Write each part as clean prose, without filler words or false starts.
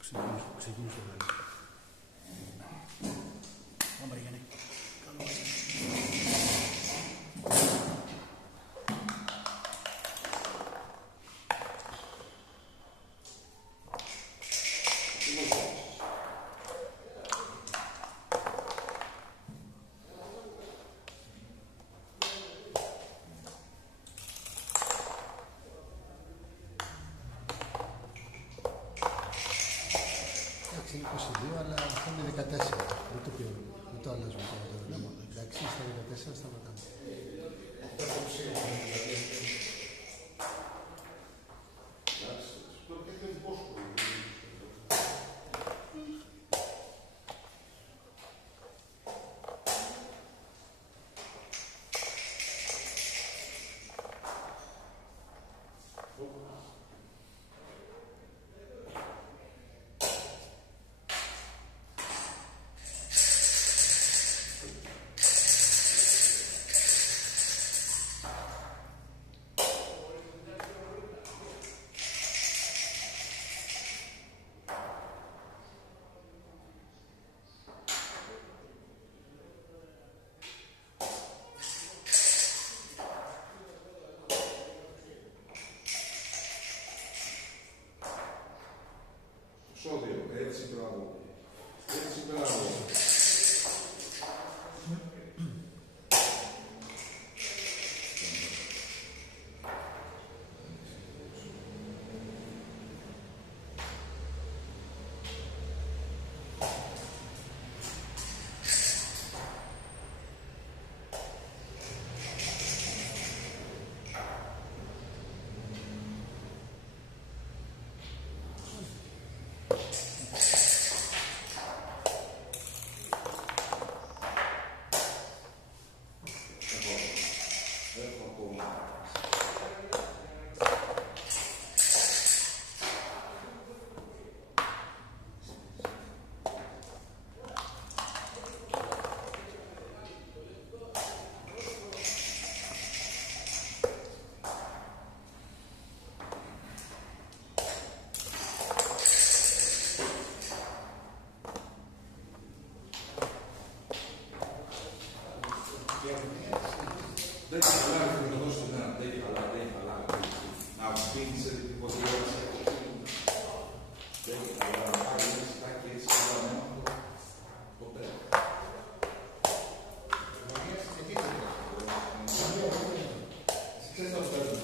Ξεκίνησε το καλό. Πάμε ρε Γιάννη. Καλό μας. Είναι 22, αλλά αυτό είναι 14. Δεν το αλλάζουμε τώρα. Εντάξει, στα 14 σταματάμε. Σώδιο, έτσι μπράβο. Έτσι μπράβο. Δεν έχει χαλάρει, θα το δώσω ένα. Δεν έχει χαλάρει. Να πίνεις σε υποδιόραση. Δεν έχει χαλάρει, να πάρει ένα σιτάκι έτσι χαλαρμένο. Ποτέ. Ξέρεις να το παίρνω.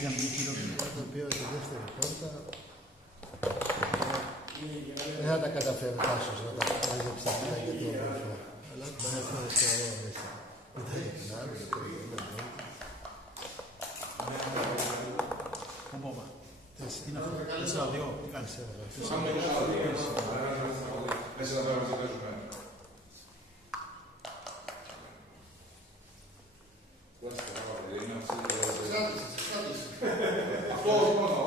έκανε τη χειρότερη. Το οποίο τη δεύτερη πόρτα δεν θα τα καταφέρει ο Τάσος να τα μαζέψει τα φύλλα για το όμορφο. Αλλά δεν θα έρθει και εγώ μέσα. Δεν θα γυρνάμε, δεν θα γυρνάμε. Οπα. Τι είναι αυτό, 4-2, τι κάνεις. Μέσα να παίζουμε. Αυτό μόνο.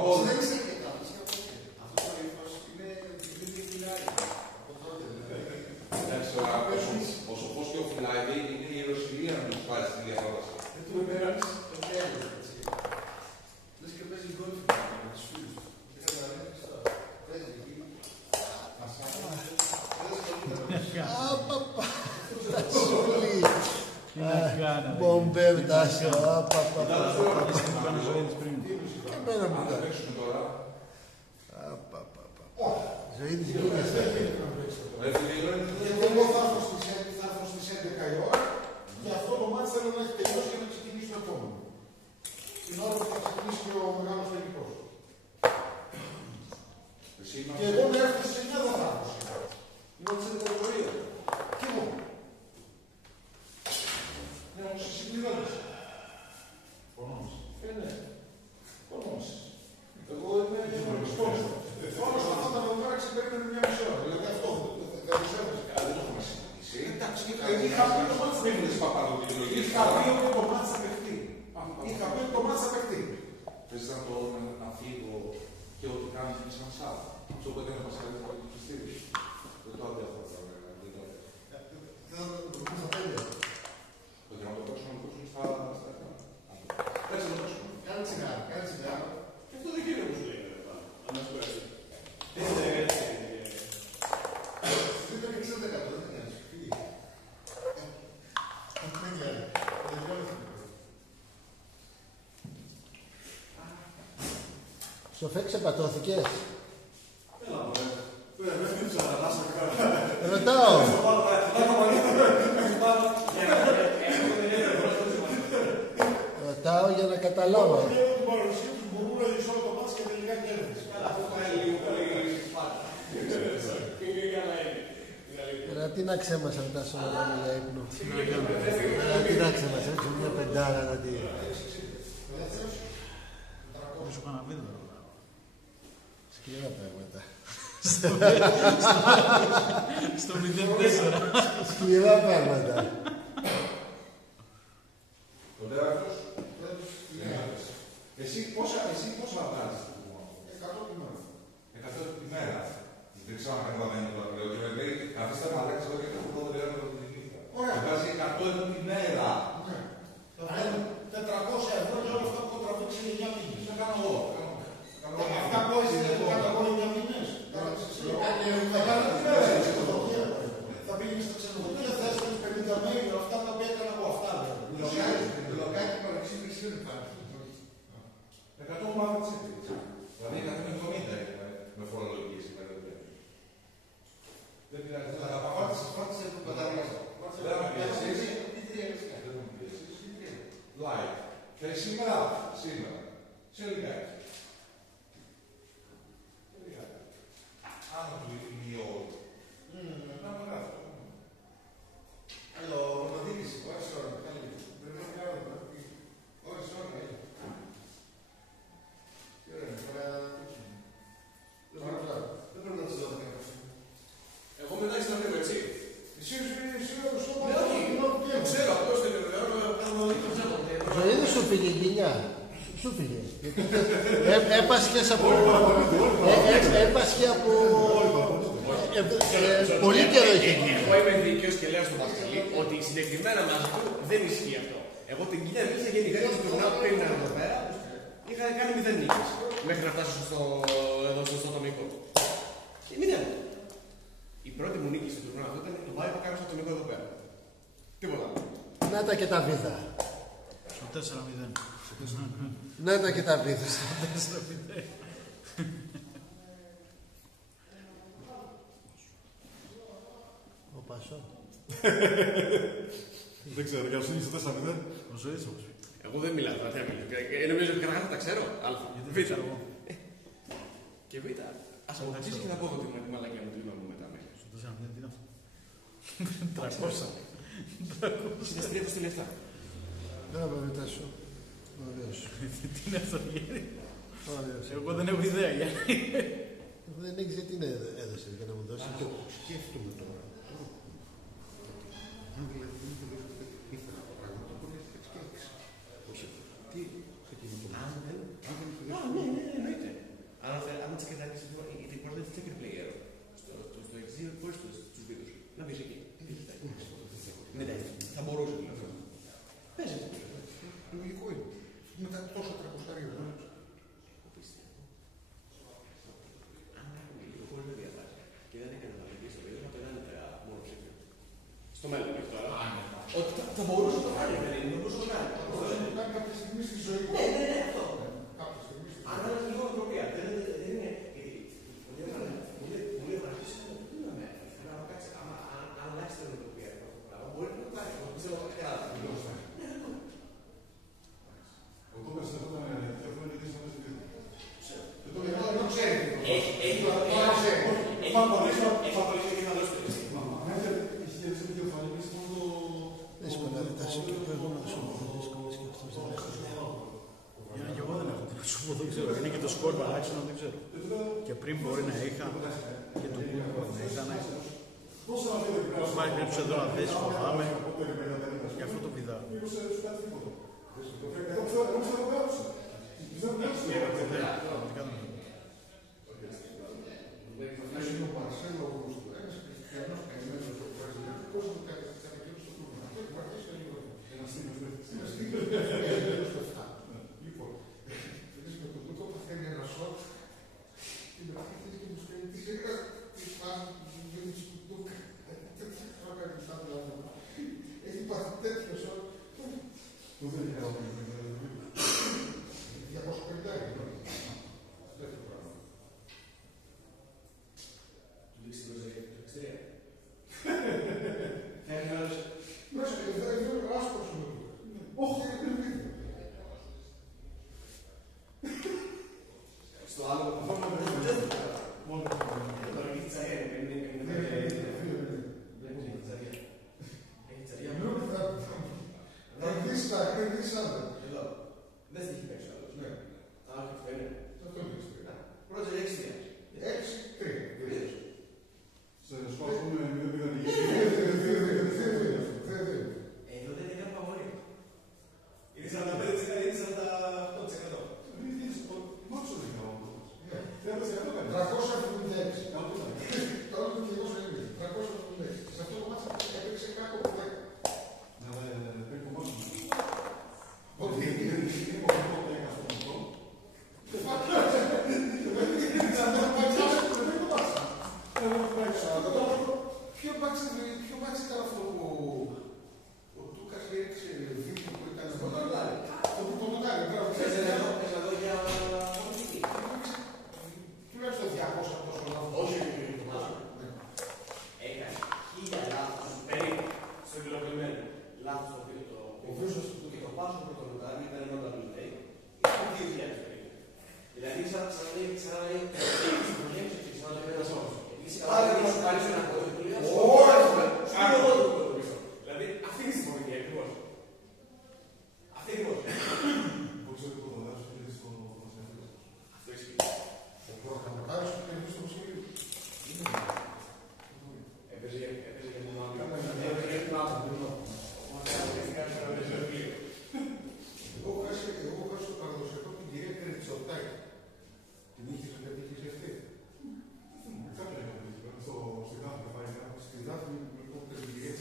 Ο σοφός και ο Φιλάιδη είναι η ιεροσυλία να τους πάρει στην διαδρόμαση. Δεν του επέρανες το τέλος. Λες και παίζει γκολφ με τους φίλους. Απαπα, τα σούλη. Μπομπέρ, Τάσο, απαπα. Και μένα μου τα. Ζωή της γύλας. Εγώ θα έρθω στις 11 η ώρα και αυτό το μάτι θέλω να έχει τελειώσει για να ξεκινήσει το επόμενο. Την ώρα που θα ξεκινήσει και ο μεγάλος τελικός. Και εγώ να έρθω στις 9 δεν θα έρθω. Είναι ότι είναι τελειορία. Και εγώ. Ναι, όμως εσύ πληρώνεις. Φωνόμεις. Ναι. Φωνόμεις. Εγώ είμαι σπόνσορ. Φώνος αυτά τα νούμερα περίμενε μια μισή ώρα. Δηλαδή αυτό δεν πιστεύεις. Δεν το έχουμε συζητήσει. Εντάξει, είχα πει το μάτς θα παιχτεί. Είχα πει ότι το μάτς θα παιχτεί. Είχα πει ότι το μάτς θα παιχτεί. Θες να φύγω και ό,τι κάνεις και σαν σάλ. Αυτό που έκανε μας καλύτερα από το Χριστίδη. Δεν το αντέχω αυτό. Θα το τέλειο. Το για να το παίξουμε να το παίξουμε στα έθνα. Έτσι να το παίξουμε. Κάνε τσιγάρο, κάνε τσιγάρο. Και αυτό δεν γίνεται όπως λέει. Αν ας πω έτσι. Δεν είναι 60%, δεν είναι έτσι. Φύγει. Δεν είναι. Σοφέ, ξεπατώθηκες. Έλα, μωρέ. Δεν την ξαναλάσα κάτω. Ρωτάω. Ρωτάω για να καταλάβω. Την παρουσία τους μπορούν να λύσουν το μάτς και τελικά κέρδης. Αυτό πάει λίγο πολύ σπάτι. Τι να ξέμασα μετά στο να πάμε για ύπνο. Τι να ξέμασα, έτσι μια πεντάρα να τη... Δεν σου έκανα βίντεο. Σκληρά πράγματα. Στο 0-4. Σκληρά πράγματα. Ο Τέρατος. Εσύ πόσα να βγάλεις. 100 τη μέρα. 100 τη μέρα. Δεν ξέρω αν καταλαβαίνω το λέω. Και με λέει, αφήστε να αλλάξει εδώ και το 80 ευρώ την νύχτα. Ωραία. Βγάζει 100 ευρώ τη μέρα. Θα βγάλουν 400 ευρώ για όλα αυτά που έχω τραβήξει 9 μήνες. Θα κάνω εγώ. Αυτά που έχεις κάνει εγώ 9 μήνες. Θα πήγαινε στα ξενοδοχεία, θα έστελνες 50 mail, αυτά τα οποία έκανα εγώ αυτά. Λογάκι παρεξήγηση δεν υπάρχει. 100 μάθα της έτσι. Δηλαδή 170 με φορολογίες. Δεν πειράζει, δεν θα Φρόντισε το καταργάστα. Δεν με πιέσεις. Δεν με πιέσεις. Live. Και σήμερα. Σε λιγάκι. Άνω του ηλιόλου. Να με γράφω. Άλλο, ορθοδίκηση, ώρες ώρα. Πρέπει να κάνω, ώρες ώρα. Τι ωραία, δεν πρέπει να τις δω τα καφέ. Εγώ μετά έχεις να φύγω, έτσι. Εσύ στο Ναι, όχι, το ξέρω, αυτός δεν είναι το ξέρω. Ζωή δεν σου πήγε η γενιά. Σου πήγε. Έπασχες από... Έπασχε από... Πολύ καιρό είχε γίνει. Εγώ είμαι δίκαιος και λέω στον Βασίλη ότι συγκεκριμένα μαζί του δεν ισχύει αυτό. Εγώ την κοιλιά δεν είχα γενικά στο τουρνά που πριν εδώ πέρα. Είχα κάνει 0 νίκες μέχρι να φτάσω εδώ στο ατομικό. Και 0. Η πρώτη μου νίκη στο τουρνά αυτό ήταν το πάει που κάνω στο ατομικό εδώ πέρα. Τίποτα. Να τα και τα βίδα. Στο 4-0. Να τα και τα βίδα. Ο Πασό. Δεν ξέρω, για να σου στο 4-0. Ο Ζωής όμως. Εγώ δεν μιλάω τώρα, δεν μιλάω. Νομίζω ότι καταρχάς τα ξέρω. Αλφα. Β. Και Β. Ας αποφασίσει και θα πω ότι είναι μαλακιά μου το βήμα μου μετά μέχρι. Σου δώσαμε τι είναι αυτό. 300. Συναισθρία στη λεφτά. Μπράβο, μετά σου. Ωραίος. Τι είναι αυτό, Γιάννη. Ωραίος. Εγώ δεν έχω ιδέα, Γιάννη. Δεν έχεις γιατί να έδωσες για να μου δώσεις και σκέφτομαι τώρα. Αν δηλαδή δεν μου δώσεις κάτι πίθανα από πράγματα, το μπορεί να παίξει και έξι. Όχι. Τι ξεκινήσουμε. Ναι, εννοείται. Αν τσεκετάρεις την πόρτα της checker player στο εξή, μπορείς στους βίντεους να μπεις εκεί. Ναι, θα μπορούσε δηλαδή. Παίζει. Λογικό είναι. Μετά τόσο 300 ευρώ. Αν έχουμε λίγο χωρίς να διαβάζει και δεν έκανε να πει στο βίντεο, θα πετάνε τα μόνο ψήφια. Στο μέλλον μέχρι τώρα. Ότι θα μπορούσε να το κάνει, δεν είναι, μπορούσε να το κάνει. Θα μπορούσε να το κάνει κάποια στιγμή στη ζωή. Ναι, αυτό. Κάποια στιγμή στη ζωή. Αν είναι λίγο νοοτροπία, δεν είναι. Μου λέει ο Ρασίς, τι να με κάτσει, αν αλλάξει την νοοτροπία, μπορεί να το κάνει. Ξέρω ότι καλά. Εγώ πες αυτό ήταν τηλεφωνία γιατί είσαι μέσα στη βίντεο. Δεν ξέρει. Έχει απολύσει και θα δώσει το λύση. Αν είχε έτσι τηλεφωνία και είσαι μόνο Δύσκολα, δεν τα σου και εγώ να σου πω δύσκολες και αυτός δεν έχει. Γιάννη, και εγώ δεν έχω τι να σου πω, δεν ξέρω. Είναι και το σκορ παράξενο, δεν ξέρω. Και πριν μπορεί να είχα και το που μπορεί να ήταν. Υπάρχει περίπτωση εδώ να δεις, φοβάμαι. Και αυτό το πηδά. είναι ο Μαρσέλο ένας χριστιανός καημένος ο Βραζιλιάνος που κατακίνησε στο τουρνουά. Αυτό έχει μαρτήσει λίγο. Ένας τύπος στο 7. Λοιπόν, θέλεις με το τούτο παθαίνει ένα σοκ και μετά θέλεις και τους κάνει τις έκρας τις φάσεις που τους βγαίνεις του τούκα. Τέτοια φάκα και σαν λάθο. Έχει πάθει τέτοιο σοκ. Που δεν είναι αυτό. 250 ευρώ. Τέτοιο πράγμα. Μέσα και δεν είναι άσπρος ο λόγος. Όχι, δεν είναι βίντεο. Στο άλλο, μόνο το έχει τσαρία, έχει τσαρία. Κερδίσα. Εδώ, δεν έχει παίξει άλλος. Ναι. Αν αυτό είναι. Αυτό είναι. Πρώτα 6-3. 6-3. Σε σχόλιο με μηδενική. Εδώ δεν είναι καν παγόρια. Είναι 45% ή 48%. Μάξο δεν είναι αυτό. Το άλλο είναι 376. Σε αυτό το μάτσα έπαιξε κάτω από 10. Όχι, είναι ποιο μάτς ήταν αυτό που ο Τούκας έριξε βίντεο που ήταν στο Δοντάρι. Το Δοντάρι, μπράβο. Πες εδώ για πολιτική. Τουλάχιστον 200 τόσο λάθος. Όχι, έκανε 1000 λάθος περίπου στο υλοποιημένο. Λάθος το οποίο το βίντεο του και το πάσο που το Δοντάρι ήταν ενώ τα μιλάει. Ήταν 2000 περίπου. Δηλαδή σαν να λέει σαν να λέει ένας όρος. Άρα δεν σου κάνεις ένα κόδι που λέει δηλαδή αυτή είναι η συμφωνία ακριβώς. Αυτή ακριβώς. Αυτό ισχύει. Ο προγραμματάρης του τελείωσε το σχέδιο. Έπαιζε για τον άνθρωπο. Έπαιζε για τον άνθρωπο. Εγώ χάσα το παραδοσιακό την κυρία Κρετσοτάκη. Την είχες αυτή. Στην Δάφνη λοιπόν την κυρία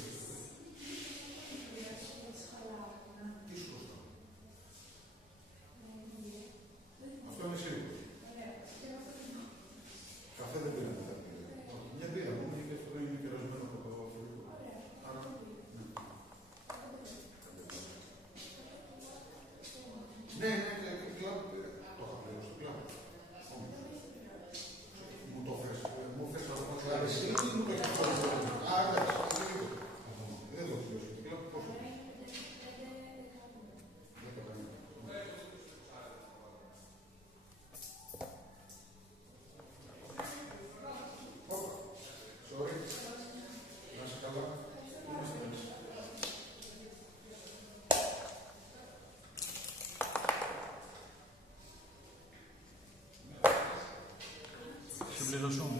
πληρώσουν.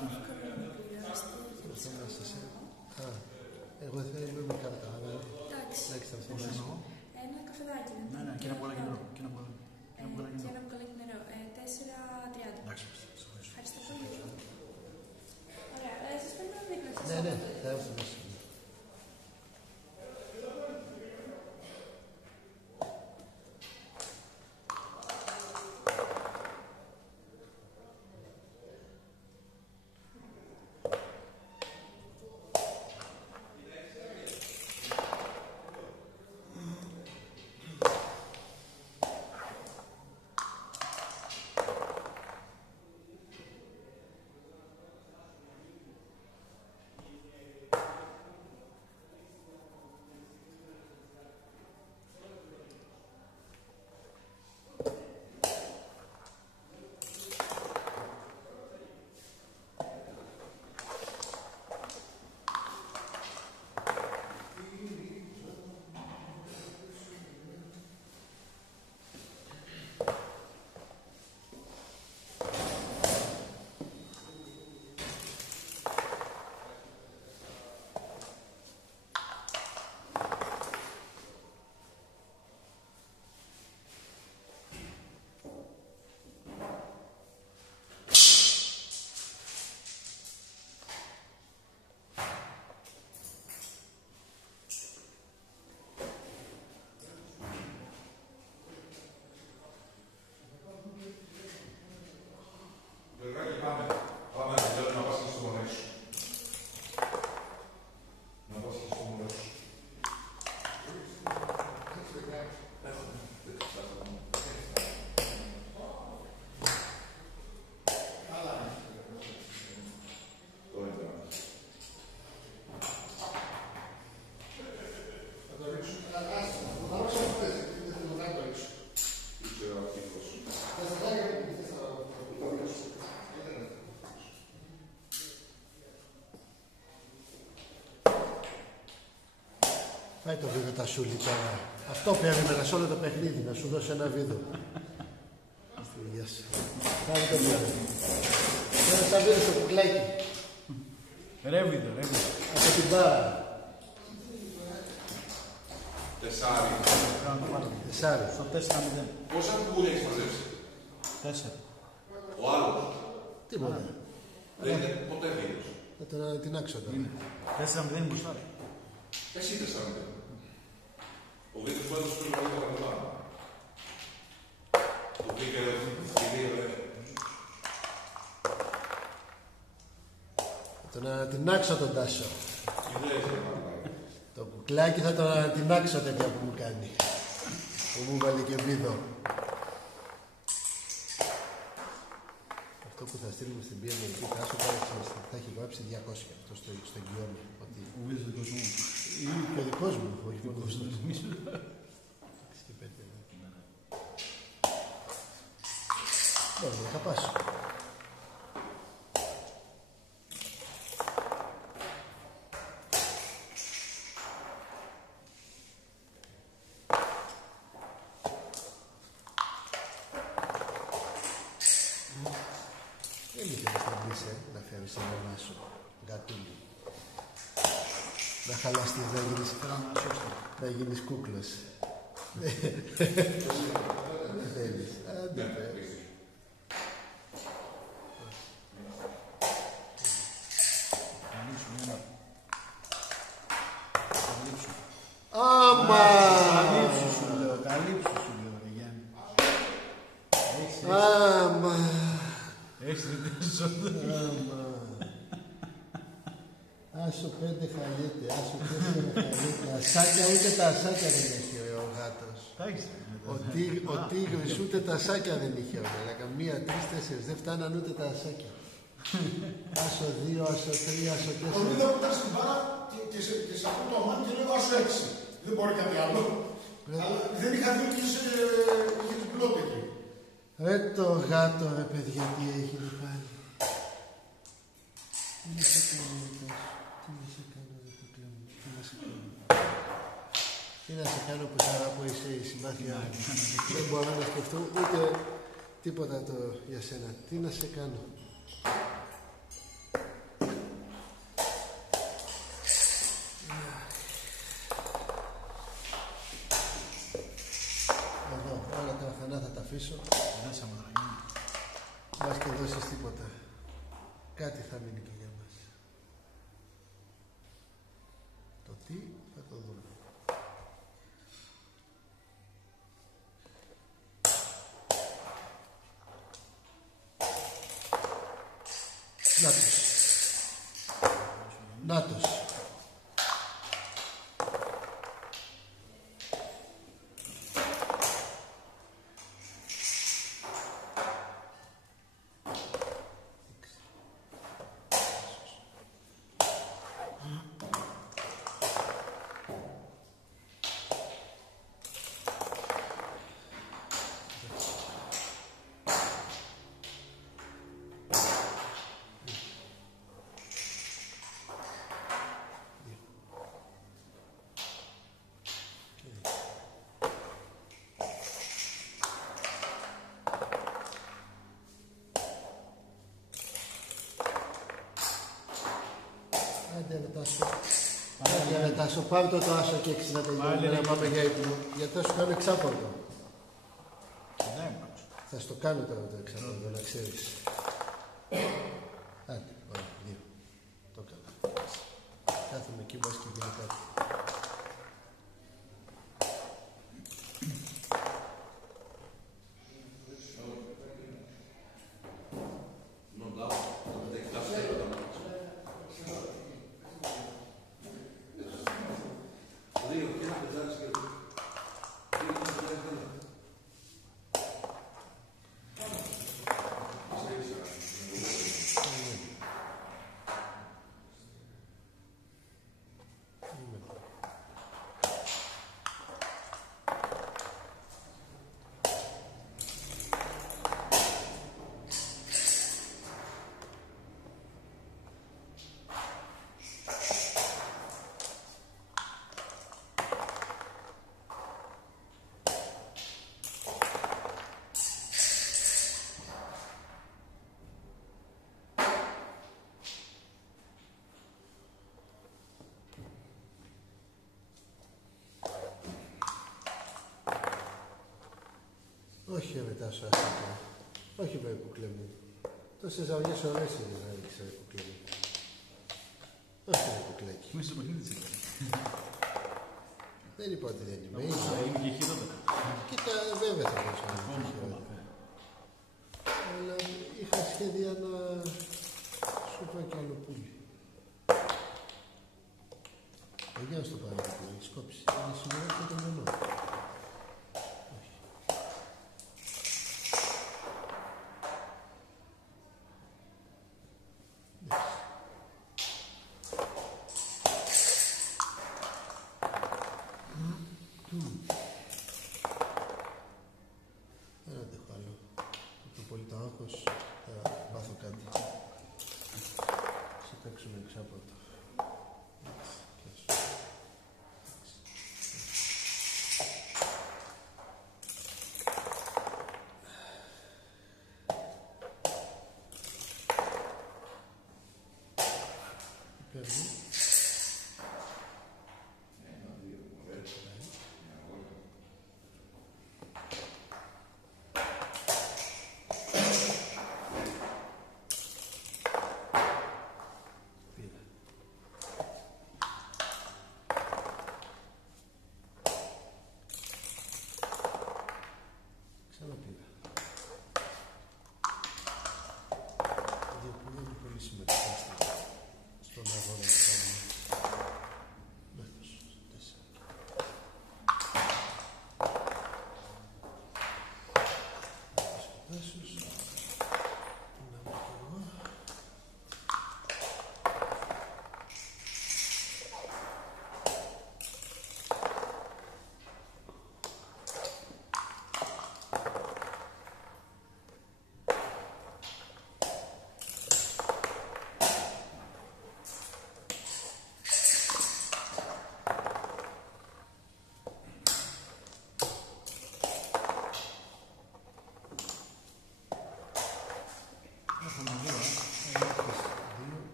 Εγώ θέλω να είμαι κάρτα. Εντάξει. Θα θυμάσαι. Ένα καφεδάκι. Ναι, και ένα μπουκαλάκι νερό. Και ένα μπουκαλάκι νερό. 4,30. Εντάξει. Ευχαριστώ πολύ. Ωραία. Σας παίρνω δίπλα σας. Ναι, θα έρθω μέσα. Πάει το βίντεο τα σούλη τώρα. Αυτό περίμενα σε όλο το παιχνίδι, να σου δώσω ένα βίντεο. Γεια σου. Κάνε το βίντεο. Τώρα θα βίντεο στο κουκλάκι. Ρε βίντεο. Από την μπάρα. Τεσσάρι. Στο 4-0. Πόσα κουκούλια έχεις μαζέψει? 4. Ο άλλος. Τίποτα. Δεν είναι ποτέ βίντεος. Θα τον ανατινάξω τώρα. 4-0 μπροστά. Εσύ 4-0. Ο βίντεος που έδωσε πριν από το πάνω. Το πήγε Θα τον ανατινάξω τον Τάσο. Το κουκλάκι θα τον ανατινάξω τέτοια που μου κάνει. Που μου βάλει και βίδο. Αυτό που θα στείλουμε στην πία μερική Τάσο θα έχει γράψει 200 αυτό στο εγγυώμη. Ο βίντεος δικός μου. Ή και ο δικός μου, όχι μόνο ο δικός μου. Ωραία, θα πάσω. Δεν ήθελες να μπεις, να φέρεις την μάνα σου, γατούλη. Να χαλαστείς, να γίνεις κούκλος. Δεν θέλεις. Άντε, πες. Άμα! Καλύψου σου λέω, ρε Γιάννη. Άμα! Έχεις δει. Άμα! Άσο 5 χαλίτε, άσο 4 χαλίτε. Ασάκια, ούτε τα ασάκια δεν έχει ο γάτος. Ο τίγρης ούτε τα ασάκια δεν είχε ο γάτος. 1, 3, 4, δεν φτάναν ούτε τα ασάκια. Άσο 2, άσο 3, άσο 4. Το είδα που ήταν στην μπάρα και σε αυτό το αμάνι και λέω άσο 6. Δεν μπορεί κάτι άλλο. Δεν είχα δει ότι είχε την πλώτη εκεί. Ρε το γάτο, ρε παιδιά, τι έχει πάλι. Τι να σε κάνω, τι να σε κάνω, ρε κουκλά μου, τι να σε κάνω. Τι να σε κάνω που σ' αγαπώ, είσαι η συμπάθειά μου. Δεν μπορώ να σκεφτώ ούτε τίποτα για σένα. Τι να σε κάνω. μας και δώσεις τίποτα. Κάτι θα μείνει και για μας. Το τι θα το δούμε. Νάτος. Νάτος. Άντε πάρ' το άσο και 6 να τελειώνουμε να πάμε για ύπνο. Γιατί θα σου κάνω εξάπορτο. Θα στο κάνω τώρα το εξάπορτο, να ξέρεις. Άντε, ωραία, 2. Το κάνω. Κάθομαι εκεί, μπας και γίνει κάτι. Όχι μετά σου άσχετα. Όχι με κουκλέ μου. Τόσες ζαυγές ωραίες είναι να ρίξεις ρε κουκλέ μου. Όχι ρε κουκλέκι. Είμαι στο παιχνίδι της έκανα. Δεν είπα ότι δεν είμαι. Είναι και χειρότερα. Κοίτα, βέβαια θα δώσω να είναι χειρότερα. Αλλά είχα σχέδια να σου πω κι άλλο πουλί. Για να στο πάρω το πουλί, σκόψει. Είναι σήμερα και το μενό.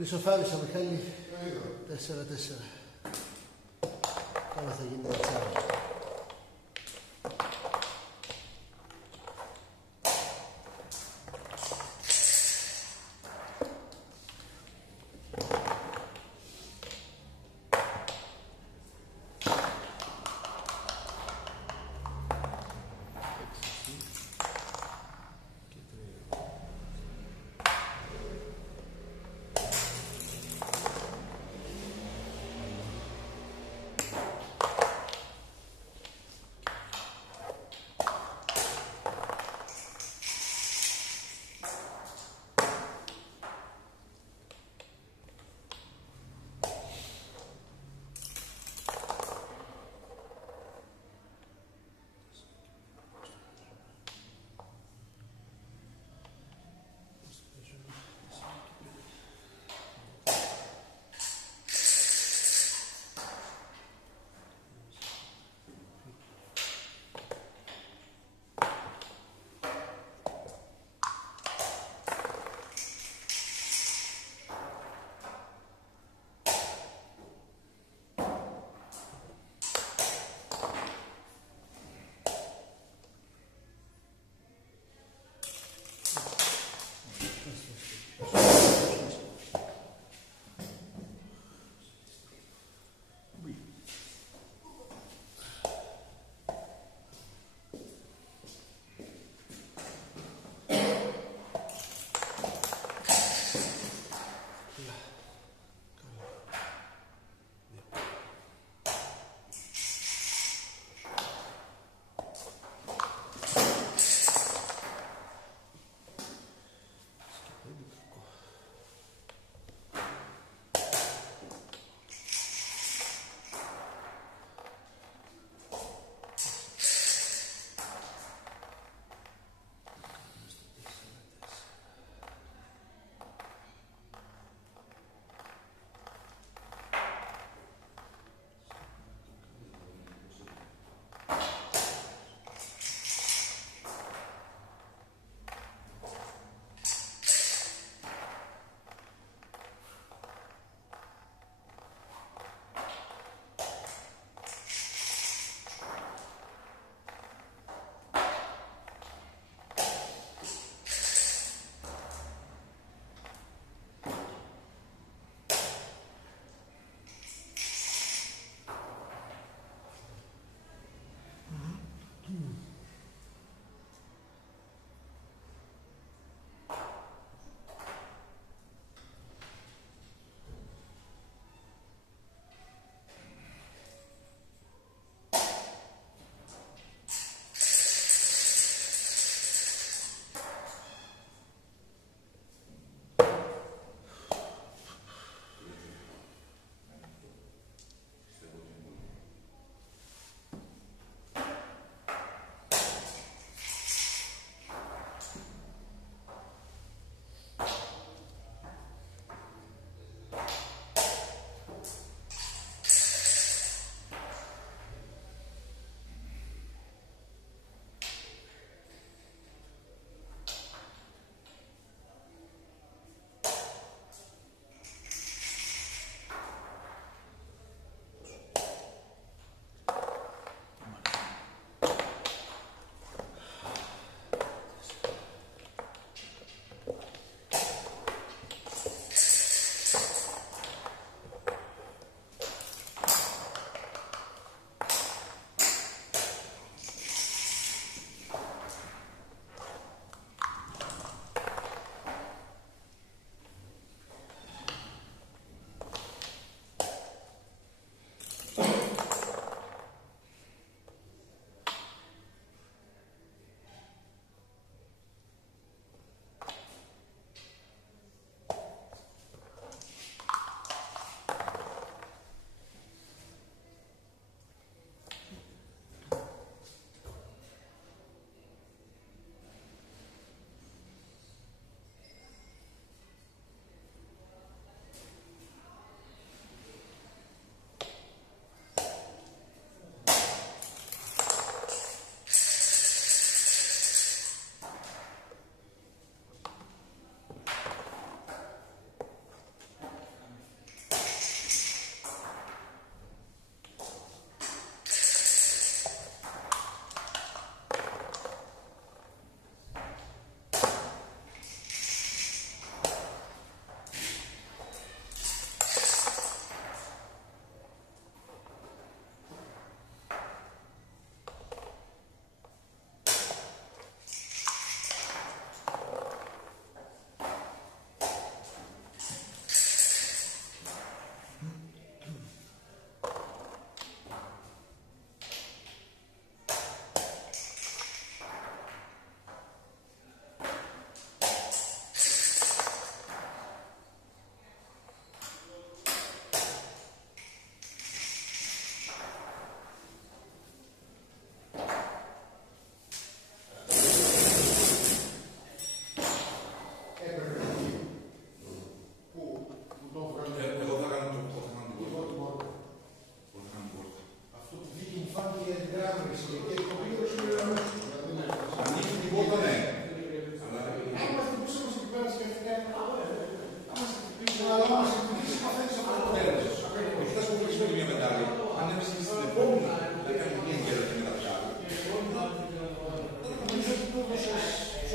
Ισοφάρισα, Μιχάλη. 4-4. Τώρα θα γίνει το τσάρι.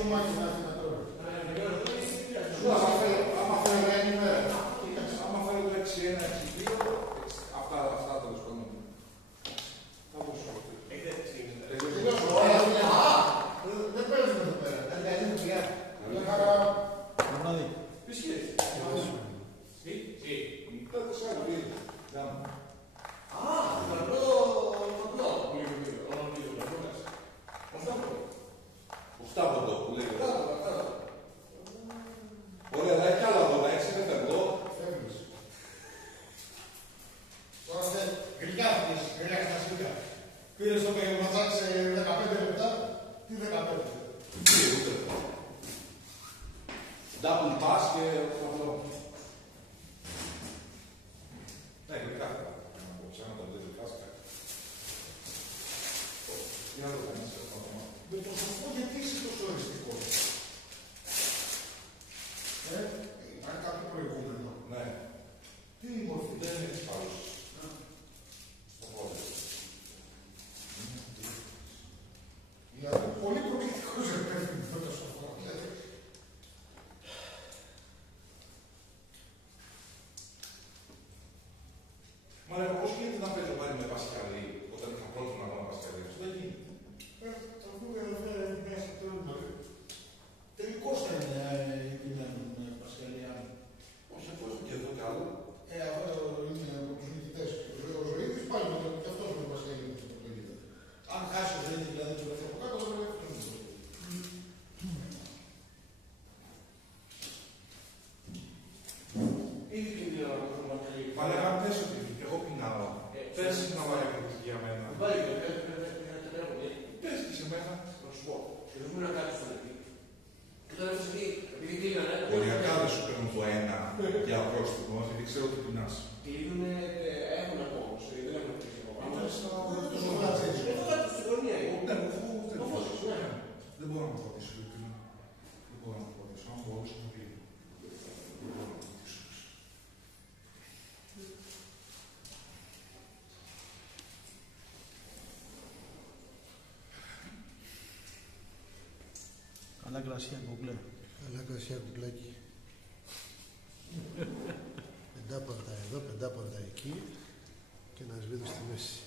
ψωμάκι να έρθει να τρώει. Άμα φέρει ένα ημέρα. Άμα φέρει το 6-1, 6-2, αυτά τέλος πάντων. Θα δώσω. Δεν παίζουμε εδώ πέρα. Καλή χαρά. Τι σχέση. Τι. Τότε σε άλλο πήρε. Οχτάποντο που λέει. Ωραία, θα έχει άλλα δώνα, έτσι δεν φεύγω. Φεύγεις. Τώρα γρικιάθηκες, γρικιάθηκες. Πήρες το ματσάκι σε 15 λεπτά. Τι 15. Τι, ούτε. Double pass και αυτό. Ναι, γρικιάθηκα. Ξανά το δεν γρικιάθηκα. Τι άλλο κάνεις αυτό. Με το σωστό γιατί είσαι τόσο οριστικός. Υπάρχει κάποιο προηγούμενο. Ναι. Τι μορφή. Δεν είναι της παρούσης. Οπότε. Δηλαδή, πολύ προκλητικός επέφυγε με το σωστό. Μα ρε, πώς γίνεται να παίζω πάλι με Πασχαλή, όταν είχα πρώτον αγώνα Πασχαλή. Δεν γίνεται. Θα δούμε εδώ πέρα μέσα το τελικώς θα είναι η Πασχαλία. Όχι, πώς και εδώ κι άλλο. Αυτό είναι από τους νικητές. Ο Ζωήτης πάλι και αυτός με την Πασχαλία είναι το ίδιο. Αν χάσει ο Ζωήτης δηλαδή το λεφτό από κάτω, θα πρέπει αυτός να το δει. Ήδη κινδυνεύω να το δούμε. Μα λέγαμε πες ότι εγώ πεινάω. Πες να βάλει κριτική για μένα. Πες και σε μένα. Να σου πω. Και δεν μου να κάνεις το λεπτή. Και τώρα έφτασε εκεί, επειδή κλείνανε. Οριακά δεν σου παίρνουν το ένα για πρόστιμο, γιατί ξέρω ότι πεινάς. Κλείνουνε, έχουν ακόμα, δεν έχουν κλείσει ακόμα. Δεν μπορώ να μου φωτίσω, ειλικρινά. Δεν μπορώ να μου φωτίσω, αν μπορούσα να κλείνω. Δεν μπορώ να μου φωτίσω. Καλά κρασιά κουκλέ. Καλά κρασιά κουκλάκι. Πεντάπορτα εδώ, πεντάπορτα εκεί και ένα σβίδο στη μέση.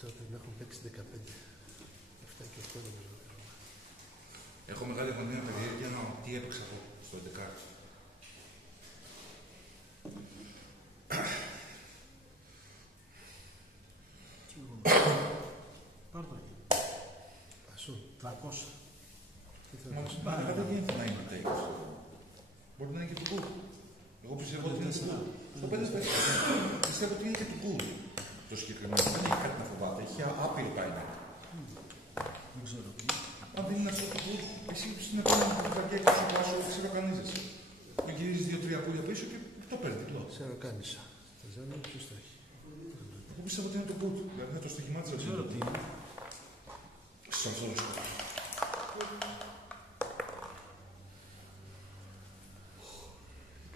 Τότε να έχουν παίξει 15. Αυτά και αυτό νομίζω. Έχω μεγάλη αγωνία περιέργεια να τι έπαιξα εγώ στο 11. Πάρ' το εκεί. Πασού. 300. Μα δεν γίνεται να είναι τέλειος. Μπορεί να είναι και του κου. Εγώ πιστεύω ότι είναι του κου. Στο 5-4. Πιστεύω ότι είναι και του κου. Το συγκεκριμένο δεν έχει κάτι να φοβάται. Έχει άπειρο πάει να. Δεν ξέρω τι. Αν δεν είναι αυτό το κου, εσύ στην επόμενη καρδιά και σου πάσω, εσύ το κανίζεσαι. Το γυρίζει 2-3 κούλια πίσω και το παίρνει διπλό. Ξέρω κάνισα. Θα ζάνω ποιος το έχει. Εγώ πιστεύω ότι είναι το κου. Δηλαδή είναι το στοιχημά της Δεν ξέρω τι είναι. στον αυτό το σκοπό.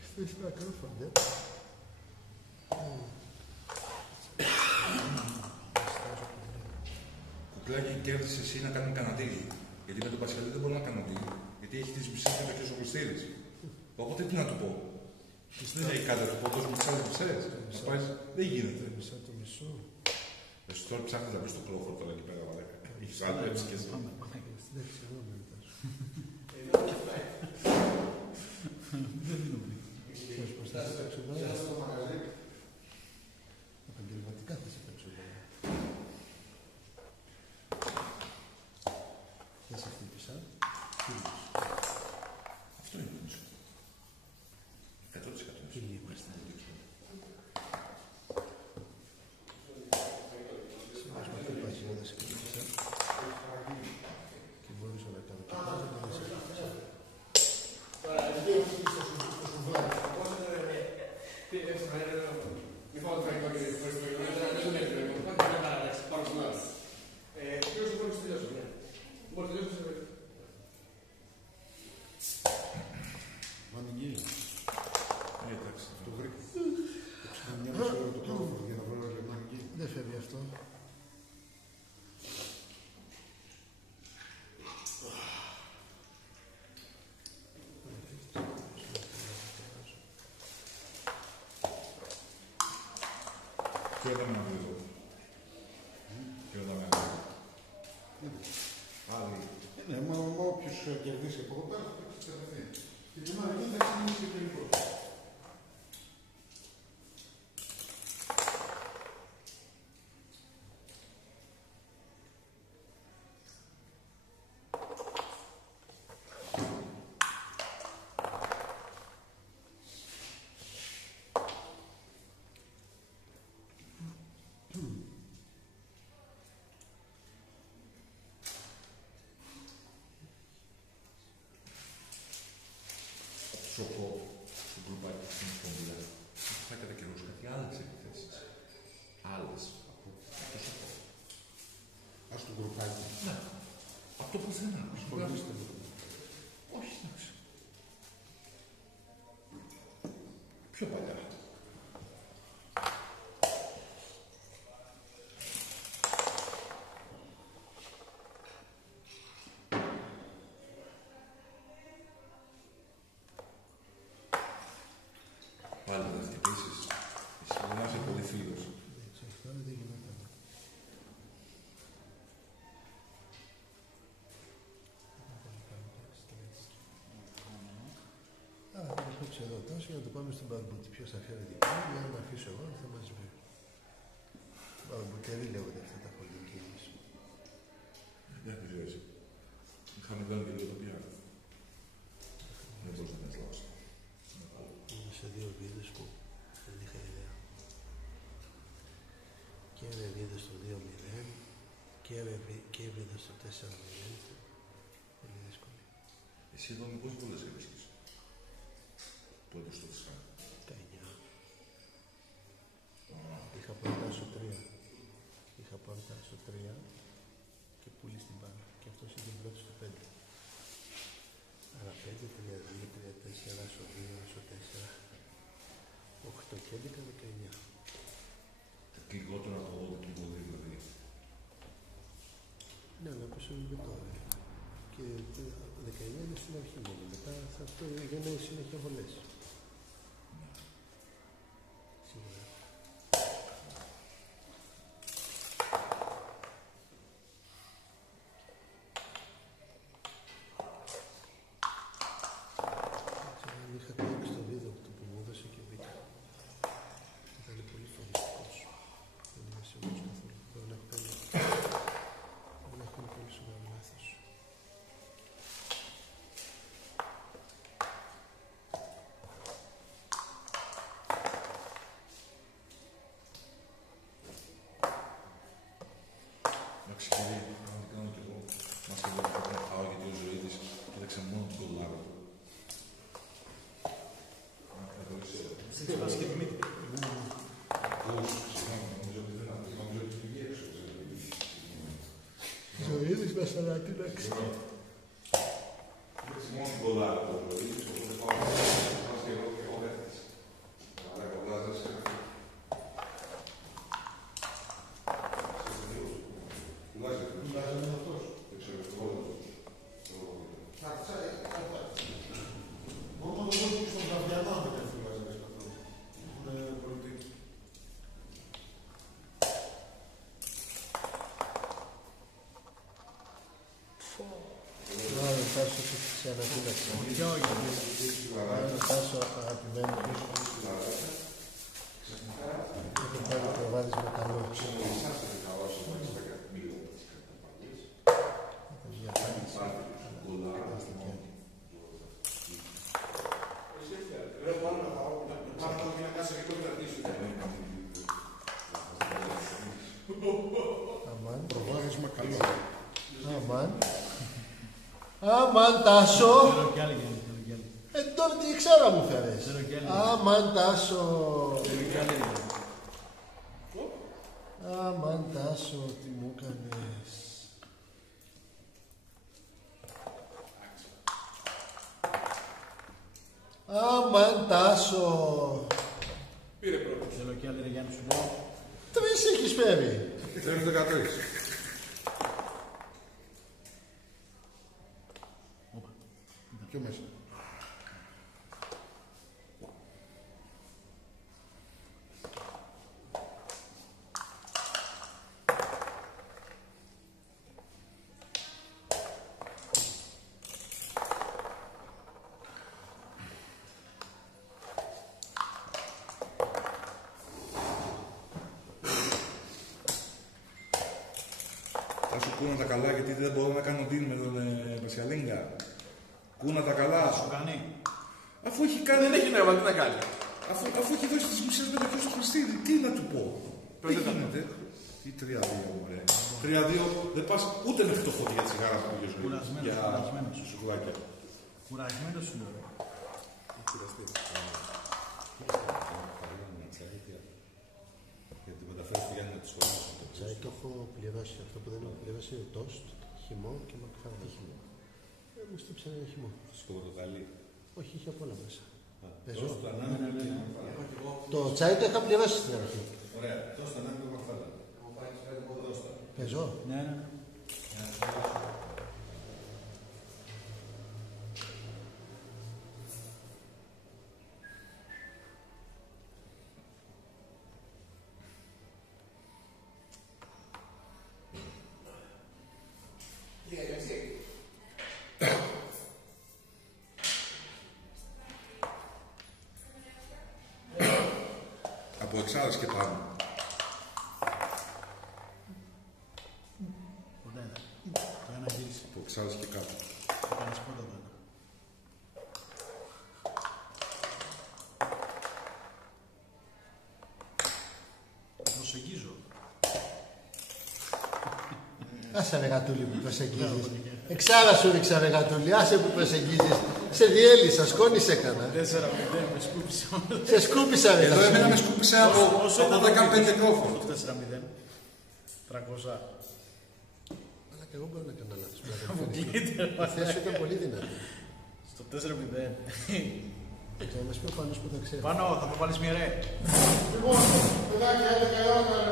Ξέρεις να κάνω φαντέ. Κουκλάκι κέρδισε εσύ να κάνουμε κανατήρι. Γιατί με τον Πασχαλή δεν μπορεί να κάνω τι. Γιατί έχει τις μισές και το Χρυσοκληστήρης. Οπότε τι να του πω. Δεν έχει κάτι να του πω. Τόσο με τις άλλες μισές. Να πάει. Δεν γίνεται. Μισά το μισό. Εσύ τώρα ψάχνεις να μπεις στο κλόφο τώρα εκεί πέρα. Έχεις άντρεψει και εσύ. Εντάξει, εγώ με ρωτάς. Δεν δίνω πριν. Ξέρεις πως θα σε παίξω τώρα. Επαγγελματικά θα σε παίξω τώρα. Δεν σε χτύπησα. Φίλους. Αυτό είναι νομίζω. 100% Φίλοι είμαστε. Μας με χτυπάσει να δεν σε χτύπησα. Και μπορούσα να κάνω και πάλι να δεν σε χτύπησα. Τώρα, δεν είναι στο σουβλάκι. όταν με αναγνωρίζω. Και όταν με αναγνωρίζω. Άλλοι. Ναι, μα όποιος κερδίσει από εδώ πέρα θα παίξει κατευθείαν. Και την άλλη δεν θα ξεκινήσει και τελικός. Στο γκρουπάκι στην κομπλέ. Θα κατά καιρούς κάτι άλλες επιθέσεις. Άλλες. Αυτό σου πω. Ας το γκρουπάκι. Ναι. Αυτό που δεν είναι. Ασχολείστε με το. Όχι, εντάξει. Πιο παλιά. Πάλι θα χτυπήσεις. Εσύ μπορεί να είσαι πολύ φίλος. Δεν γινόταν. Θα το παίξει εδώ τόσο για να το πάμε στον Μπαρμπούτη. Ποιος θα φέρει την κάρτα, για να με αφήσω εγώ, θα μας βρει. Μπαρμπουτερί λέγονται αυτά τα χολική μας. Δεν χρειάζεται. Είχαμε κάνει και λίγο το πιάνο. Δεν μπορείς να τα εισλάψεις. Είμαι σε δύο βίδες που δεν είχα ιδέα. Και βίδες στο 2-0 και βίδες στο 4-0. Πολύ δύσκολη. Εσύ εδώ με πόσες βόλες έβρισκες. Που έντος το φυσικά. 19. Είχα πρώτα στο 3. Είχα πρώτα στο 3 και πουλή στην πάνω. Και αυτός ήταν πρώτο στο 5. Άρα 5, 3-2, 3-4, στο 2, στο 4. 8 και 11, 19. Λιγότερο από εδώ και πολύ δηλαδή. Ναι, αλλά πίσω είναι τώρα. Και 19 είναι στην αρχή μόνο. Μετά θα αυτό είναι συνέχεια βολές. Σίγουρα. Είχα κάνει στο βίντεο αυτό που μου έδωσε και μπήκα. Ήταν πολύ φοβιστικός. Δεν είμαι σίγουρος καθόλου. Δεν έχω κάνει πολύ σοβαρό λάθος. Εντάξει κύριε, πραγματικά κάνω κι εγώ. Μας και λέω ότι να φάω γιατί ο Ζωήτης κοίταξε μόνο την κολλάρα του. Έχεις βάσει και Δημήτρη. Ζωήδης με σταματήναξε. Μόνο την κολλάρα του ο Ζωήτης, οπότε πάω να και εγώ και εγώ έφτασε. Αλλά κολλάζας και αυτό. Τουλάχιστον είναι αυτός. Δεν ξέρω, εγώ δεν Μπορούμε να το δούμε και στον Βραβιανό αν δεν φυλάζεται καθόλου. Έχουν πολιτή. Άρα Τάσο σε αναφύλαξη. Άρα Τάσο αγαπημένο. Έχω πάρει το βάδισμα καλό. Μια πάλιση. Αμάν. Προβάδισμα καλό. Αμάν. Αμάν Τάσο. Θέλω κι άλλη Γιάννη, θέλω κι άλλη. Τώρα τι ξέρα μου φέρες. Θέλω κι άλλη. Αμάν Τάσο. Θέλω κι άλλη. Αμάν Τάσο, τι μου έκανες. Αμάν Τάσο. Πήρε πρώτο. Θέλω κι άλλη ρε Γιάννη σου πω. Τρεις έχεις φέρει. Θέλει 13. Πιο μέσα. σου κούνα τα καλά γιατί δεν μπορώ να κάνω deal με τον Πασιαλίνγκα. Κούνα τα καλά. Σου κάνει. Αφού έχει κάνει. Δεν έχει νόημα, τι να κάνει. Αφού έχει δώσει τις μισές μετοχές στο Χριστίδη, τι να του πω. Δεν γίνεται. Τι 3-2, ωραία. 3-2 δεν πας ούτε μέχρι το φώτι για τσιγάρα που πήγες. Κουρασμένος. Για σουκουλάκια. Κουρασμένος σου λέω. Γιατί μεταφέρει τη Γιάννη με τη σχολή. Τσάι το έχω πληρώσει. Αυτό που δεν έχω πληρώσει είναι τόστ, χυμό και μακφάρδι χυμό. Μου στύψανε ένα χυμό. Σκοποτοκαλί. Όχι, είχε απ' όλα μέσα. Πεζό. Τόστ, ανάμεινο και Το τσάι το είχα πληρώσει στην αρχή. ωραία. Τόστ, ανάμεινο και μακφάρδι. Πεζό. Ναι, ναι. Από εξάρες και πάνω. Ποτέ δεν. Το ένα γύρισε. Από εξάρες και κάτω. Το κάνεις πρώτα το ένα. Προσεγγίζω. Άσε ρε γατούλη που προσεγγίζεις. Εξάρα σου ρίξα ρε γατούλη, άσε που προσεγγίζεις. Σε διέλυσα, σκόνης έκανα. 4-0 με σκούπισε. Σε σκούπισα ρε Εδώ γατούλη. εμένα με σκούπισε από 15 κρόφο. 4-0. 300. Αλλά και εγώ μπορώ να κάνω λάθος. Αποκλείται. Η θέση σου ήταν πολύ δυνατή. Στο 4-0. Θα μας πει ο Πάνος που τα ξέρει. Πάνω, θα το βάλεις μια ρε. Λοιπόν, παιδάκια, 11 η ώρα.